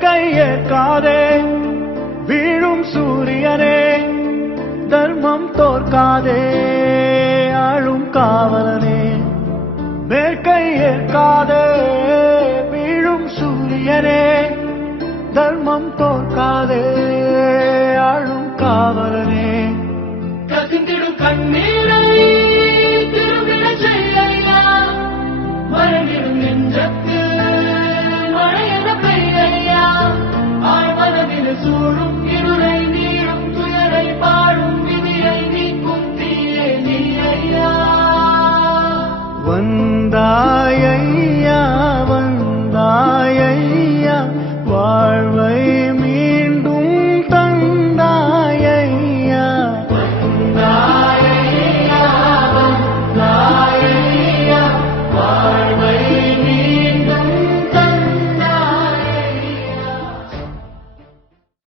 கையேற்காதே வீழும் சூரியனே தர்மம் தோற்காதே ஆளும் காவலனே. வேட்கை ஏற்காதே வீழும் சூரியனே தர்மம் தோற்காதே ஆளும் காவலனே. கசிந்திடும் கண்ணீரை திரும்பிடச் செய்யா மரணிடும் நெஞ்சத்தில் சூழும் இருளை நீரும் துயரை விதியை நீக்கும் தீயே நீ ஐயா